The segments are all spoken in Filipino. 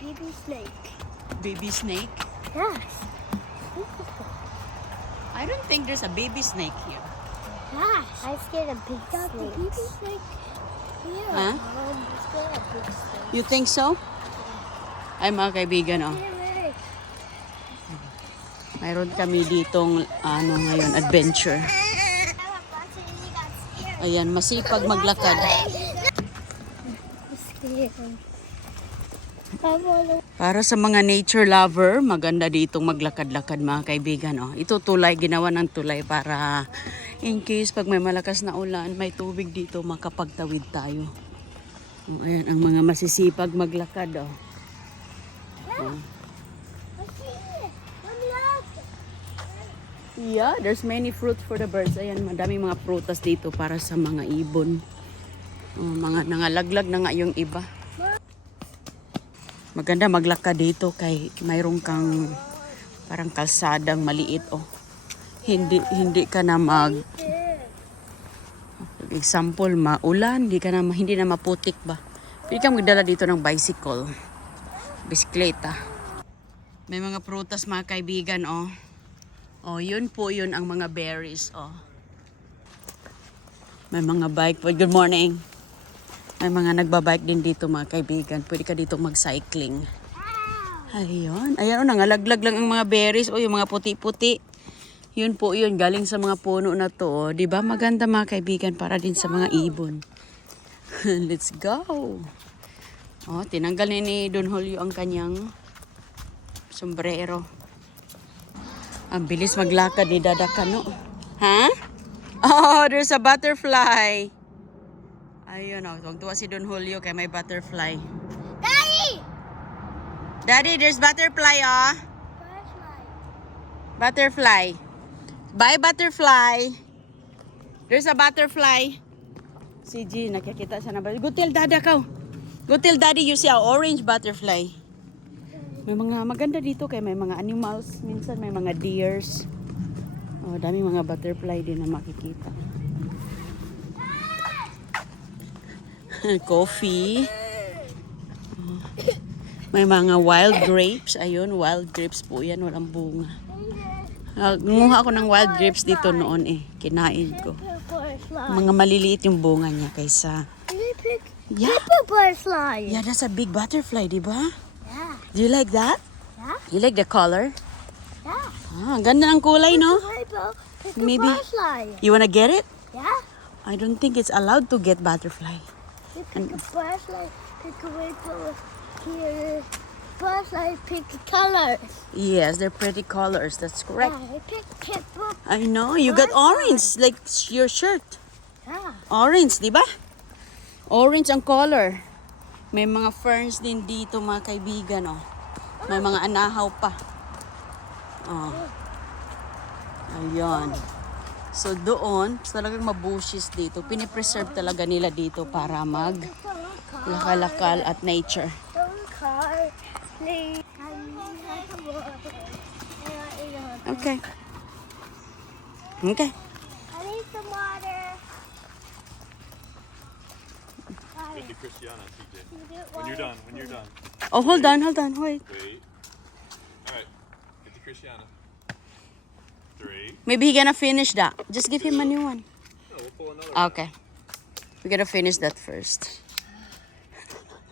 Baby snake. Baby snake? Yes. I don't think there's a baby snake here. Yes. I'm scared of big snakes. The baby snake here. Huh? I'm scared of big snakes. You think so? Ay mga kaibigan, oh. Mayroon kami ditong ngayon, adventure. Ayan, masipag maglakad. Para sa mga nature lover, maganda ditong maglakad-lakad mga kaibigan. Oh. Ito tulay, ginawa ng tulay para in case pag may malakas na ulan, may tubig dito, makapagtawid tayo. Oh, ayan, ang mga masisipag maglakad. Oh. Oh. Yeah, there's many fruits for the birds. Ayan, madami mga prutas dito para sa mga ibon. Oh, mga nangalaglag na nga yung iba. Maganda maglakad dito kay mayroon kang parang kalsadang maliit, oh. Hindi ka na example maulan, hindi na maputik ba. Pwede kang magdala dito ng bicycle. Bisikleta. May mga prutas mga kaibigan, oh. Oh, yun ang mga berries, oh. May mga bike. Good morning. May mga nagbabike din dito mga kaibigan. Pwede ka dito mag-cycling. Ayun. Ayan, oh, nangalaglag lang ang mga berries. Oh, yung mga puti-puti. Yun po yun. Galing sa mga puno na to. Oh. Diba? Maganda mga kaibigan para din sa mga ibon. Let's go. Oh, tinanggal ni Don Julio ang kanyang sombrero. Ang bilis maglakad ni Dada Kano. Ha? Oh, there's a butterfly. Ayun, oh. Tuwang-tuwa si Don Julio kay may butterfly. Daddy! Daddy, there's butterfly, oh. Butterfly. Bye, butterfly. There's a butterfly. Si G, nakikita siya na ba? Go tell Dada ka. Go tell Daddy you see a orange butterfly. May mga maganda dito kay may mga animals. Minsan may mga deers. Oh, dami mga butterfly din na makikita. Coffee. Oh. May mga wild grapes. Ayun, wild grapes po yan. Walang bunga. Gumawa ako ng wild grapes dito noon eh. Kinain ko. Mga maliliit yung bunga niya kaysa... Yeah. Butterfly. Yeah, that's a big butterfly, di ba? Yeah. Do you like that? Yeah. You like the color? Yeah. Ah, ang ganda ng kulay, no? Pick a Maybe. butterfly. You wanna get it? Yeah. I don't think it's allowed to get butterfly. You pick a butterfly. Pick a rainbow here. Butterfly. Pick colors. Yes, they're pretty colors. That's correct. Yeah. I pick I know. You got orange, like your shirt. Yeah. Orange, di ba? Orange ang color. May mga ferns din dito, mga kaibigan, oh. May mga anahaw pa. Oh. Ayun. So doon, talagang mabushes dito. Pinipreserve talaga nila dito para mag lakalakal at nature. Okay. Okay. I need some water. Get to Christiana, CJ. When you're done. Oh, hold on, wait. Wait. Alright. Get to Christiana. 3. Maybe he gonna finish that. Just give him a new one. No, we'll pull another. Okay. We gotta finish that first.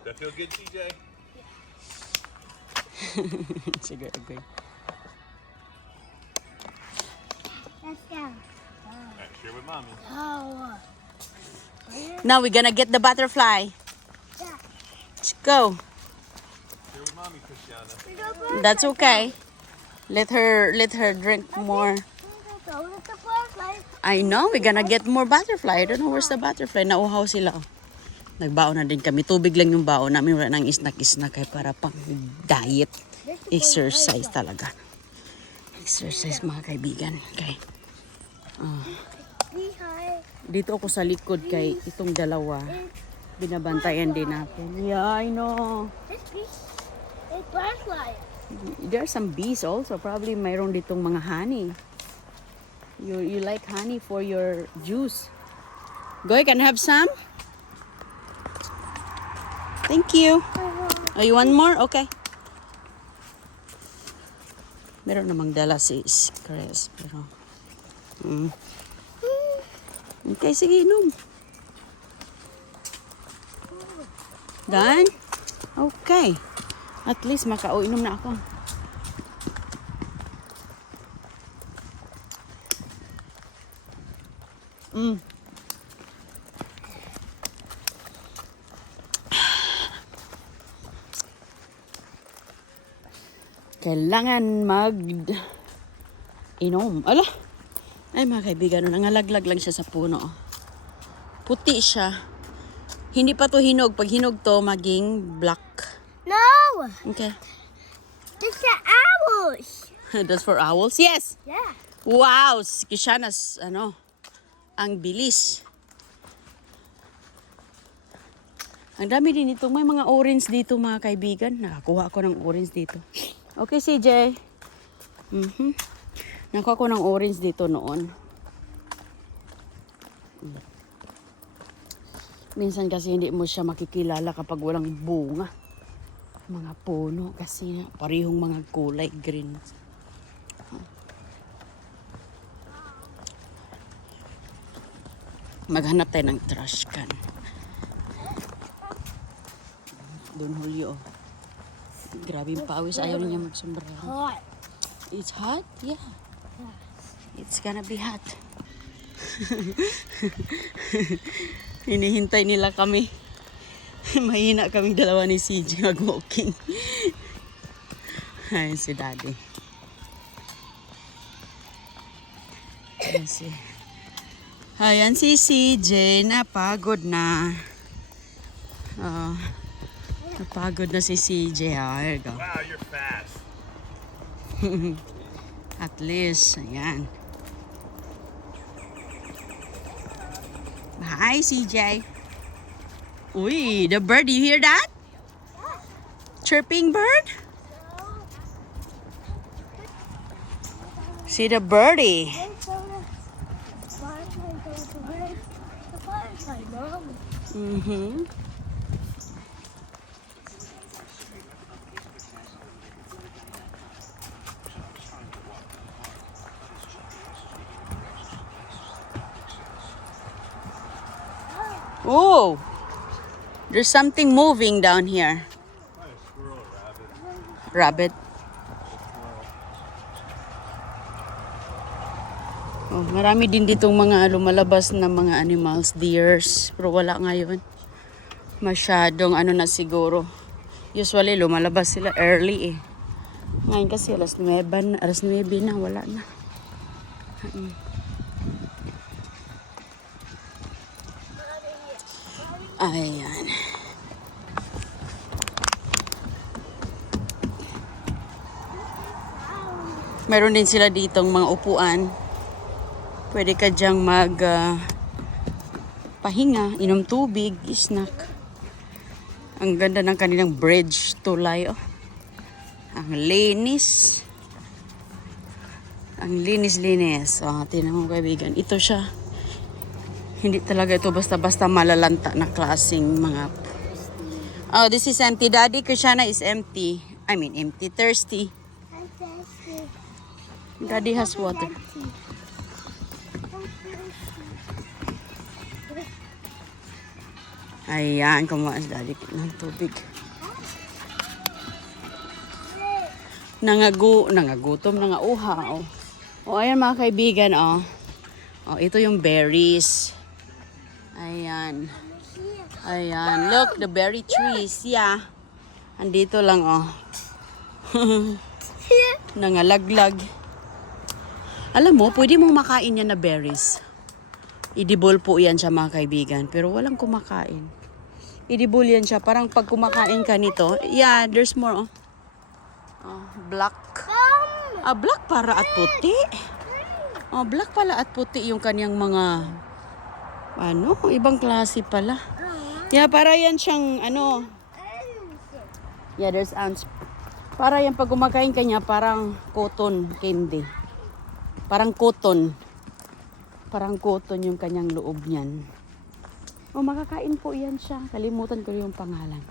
That feel good, CJ? Sige, okay. Let's go. Alright, share with mommy. Oh. Now we're gonna get the butterfly. Yeah. Let's go. Share with mommy, Christiana. That's okay. Let her drink more. I know, we're gonna get more butterfly. I don't know where's the butterfly. Nauhaw sila. Nagbaon na din kami. Tubig lang yung baon namin. Wala nang isnak-isnak kay para pang diet. Exercise talaga. Exercise mga kaibigan. Okay. Dito ako sa likod kay itong dalawa. Binabantayan din natin. Yeah, I know. It's butterfly. There are some bees also. Probably mayroon ditong mga honey. You like honey for your juice. Goy, can I have some? Thank you. Oh, you want more? Okay. Meron namang dala si Chris, pero... Okay, sige, inom. Done? Okay. At least makauinom na ako. Kailangan inom. Ala! Ay mga kaibigan, nangalaglag lang siya sa puno. Puti siya. Hindi pa to hinog. Pag hinog to, maging black. No! Okay. It's the owls. That's for owls? Yes! Yeah. Wow! Kishanas, ang bilis. Ang dami din ito. May mga orange dito mga kaibigan. Nakakuha ako ng orange dito. Okay, CJ. Nakuha ko ng orange dito noon. Minsan kasi hindi mo siya makikilala kapag walang bunga. Mga puno kasi parehong mga kulay green. Maghanap tayo ng trash can. Doon Julio. Grabe yung pawis. Ayaw niya magsombrero. Hot. It's hot? Yeah. It's gonna be hot. Hinihintay nila kami. Mahina kaming dalawa ni CJ mag-walking. Ayun si Daddy. Ayan si CJ. Napagod na. Napagod na si CJ. There you go. Wow, you're fast. At least, ayan. Hi, CJ. Uy, the bird, you hear that? Chirping bird? See the birdie. The firefly, Mom. Mm-hmm. Oh, there's something moving down here. Squirrel or rabbit? Rabbit. Oh, marami din ditong mga lumalabas na mga animals, deers. Pero wala ngayon. Masyadong na siguro. Usually lumalabas sila early eh. Ngayon kasi alas 9 na, wala na. Ayan. Meron din sila ditong mga upuan. Pwede ka dyang pahinga, inom tubig, snack. Ang ganda ng kanilang bridge tulay. Oh. Ang linis. Ang linis-linis. Oh, tingnan mo kaibigan. Ito siya. Hindi talaga ito basta-basta malalanta na klaseng mga... Oh, this is empty. Daddy, Krishana is empty. I mean, empty. Thirsty. I'm thirsty. Daddy has water. Ayan, kumuha si Daddy ng tubig. Nangagutom, nangauhaw. O, ayan mga kaibigan, oh. Oh, ito yung berries. Ayan. Ayan. Look, the berry trees. Yeah. Andito lang, oh. Nangalaglag. Alam mo, pwede mong makain yan na berries. Edible po yan siya mga kaibigan. Pero walang kumakain. Edible yan siya. Parang pag kumakain ka nito, yeah, there's more, oh. Oh, black. Black para at puti. Oh, black pala at puti yung kanyang mga ibang klase pala. Yeah, para yan siyang yeah, there's ants. Para yan pag kumakain ka niya, parang cotton candy. Parang cotton. Parang cotton yung kanyang loob niyan. Oh, makakain po yan siya. Kalimutan ko yung pangalan.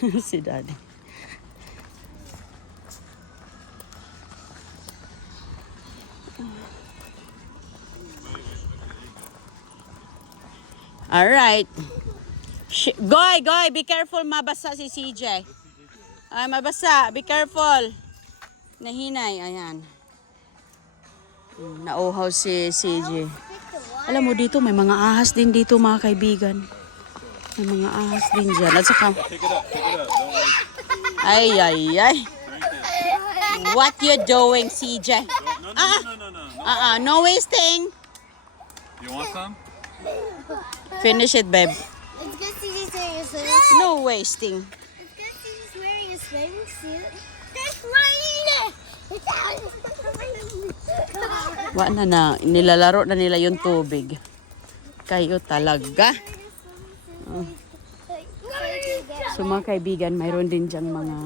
Si Daddy. Alright. Goy, be careful, mabasa si CJ. Ay, mabasa, be careful. Nahinay, ayan. Nauhaw si CJ. Alam mo dito, may mga ahas din dito mga kaibigan. May mga ahas din dyan. At saka, Pick it up. Don't wait. ay. What you doing, CJ? No. No wasting. You want some? Finish it, babe. It's good to see wearing a swimming suit. No wasting. It's good to see wearing a swimming suit. That's right. Wala na, nilalaro na nila yung tubig. Kayo talaga. So mga kaibigan, mayroon din dyan mga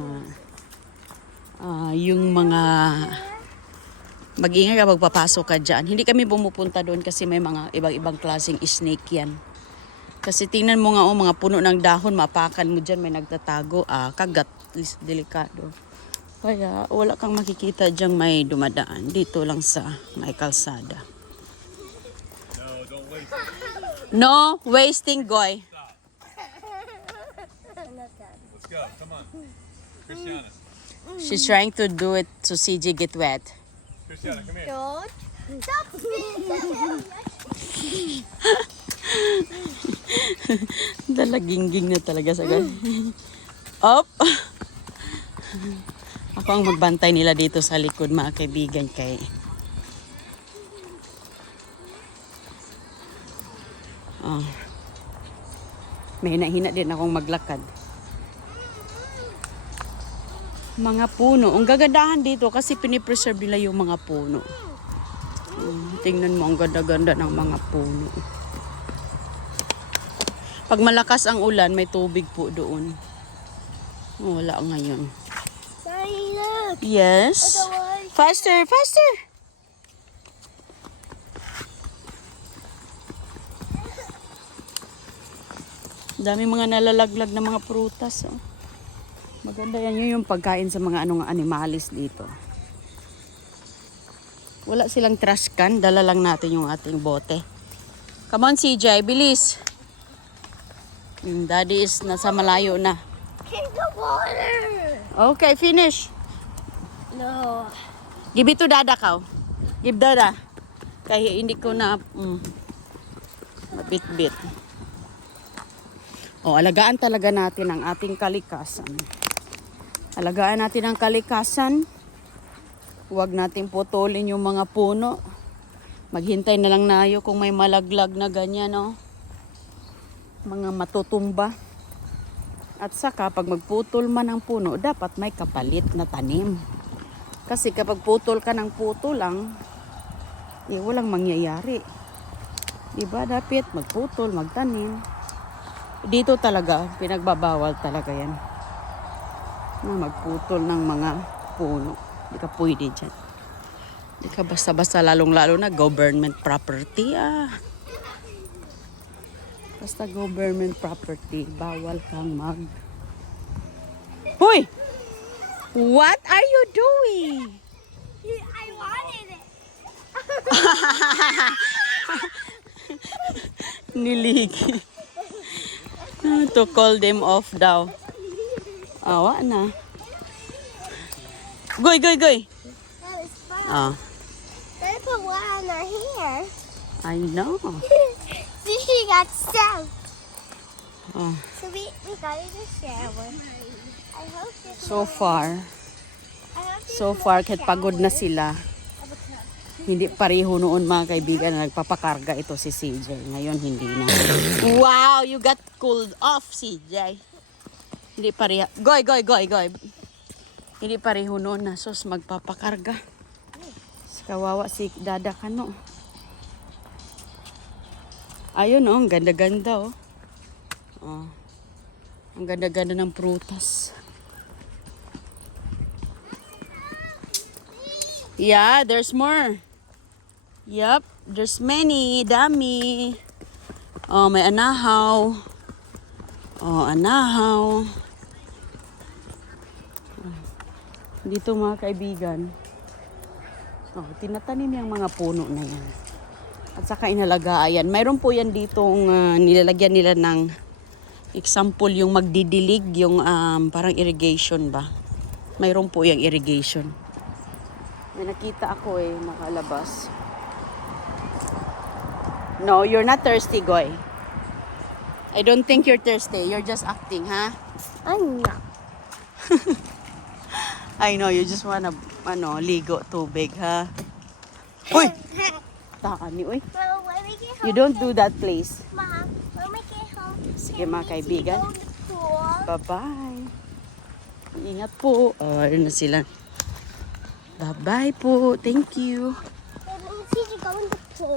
yung mga mag-ingay kapag papasok ka dyan. Hindi kami bumupunta doon kasi may mga ibang-ibang klaseng snake yan. Kasi tingnan mo nga mga puno ng dahon, mapakan mo dyan, may nagtatago, kagat, delikado. Kaya wala kang makikita dyang may dumadaan. Dito lang sa may kalsada. No, don't wait. No wasting, Goy. Let's go. Come on. Christiana. She's trying to do it so CJ get wet. Christiana, come here. Don't. Stop Dalagingging na talaga sa guy. Up. Ako ang magbantay nila dito sa likod, mga kaibigan, kay may hina-hina din akong maglakad. Mga puno. Ang gagandahan dito kasi pinipreserve nila yung mga puno. Tingnan mo ang ganda-ganda ng mga puno. Pag malakas ang ulan, may tubig po doon. Wala ngayon. Sorry, look. Yes. Otherwise, Faster. Dami mga nalalaglag na mga prutas. Oh. Maganda yan yung pagkain sa mga animalis dito. Wala silang trash can. Dala lang natin yung ating bote. Come on, CJ. Bilis. Daddy is nasa malayo na. take the water. Okay, finish. No. Give it to Dada, Kaw. Give Dada. Kaya hindi ko na mabit-bit. O, alagaan talaga natin ang ating kalikasan. Alagaan natin ang kalikasan. Huwag natin putulin yung mga puno. Maghintay na lang tayo kung may malaglag na ganyan, no? Mga matutumba. At saka, pag magputol man ang puno, dapat may kapalit na tanim. Kasi kapag putol ka ng puto lang, walang mangyayari. Diba? Dapat magputol, magtanim. Dito talaga, pinagbabawal talaga yan. Na magputol ng mga puno. Hindi ka pwede dyan. Hindi ka basta-basta, lalong-lalo na government property. Basta government property, bawal kang Hoy! What are you doing? I wanted it. Niligi. To call them off daw. Awa na. Goy. That was fun. They put one on her hair. I know. See, she got soaked. Oh, So we got in the shower. I hope this so far, kahit pagod na sila, hindi pareho noon mga kaibigan na nagpapakarga ito si CJ. Ngayon hindi na. Wow, you got cooled off, CJ. Hindi pareho. Goy. Hindi pareho noon na sus magpapakarga. Kawawa si Dada ka, no? Ayun, oh, ang ganda-ganda, oh. Oh. Ang ganda-ganda ng prutas. Yeah, there's more. Yup, there's many. Dami. Oh, may anahaw. Oh, anahaw. Dito mga kaibigan. Oh, tinatanim yung mga puno na yan. At saka inalagaan. Mayroon po yan ditong nilalagyan nila ng example yung magdidilig, yung parang irrigation ba. Mayroon po yung irrigation. May nakita ako nakalabas. No, you're not thirsty, Goy. I don't think you're thirsty. You're just acting, ha? I'm not. I know, you just wanna, ligo tubig, ha? Uy! Takani, uy. Well, when we get home, You don't do that, please. Mom, when we get home, Sige, mga we kaibigan. go to the pool. Bye-bye. Ingat po. Oh, ayun na sila. Bye-bye po. Thank you.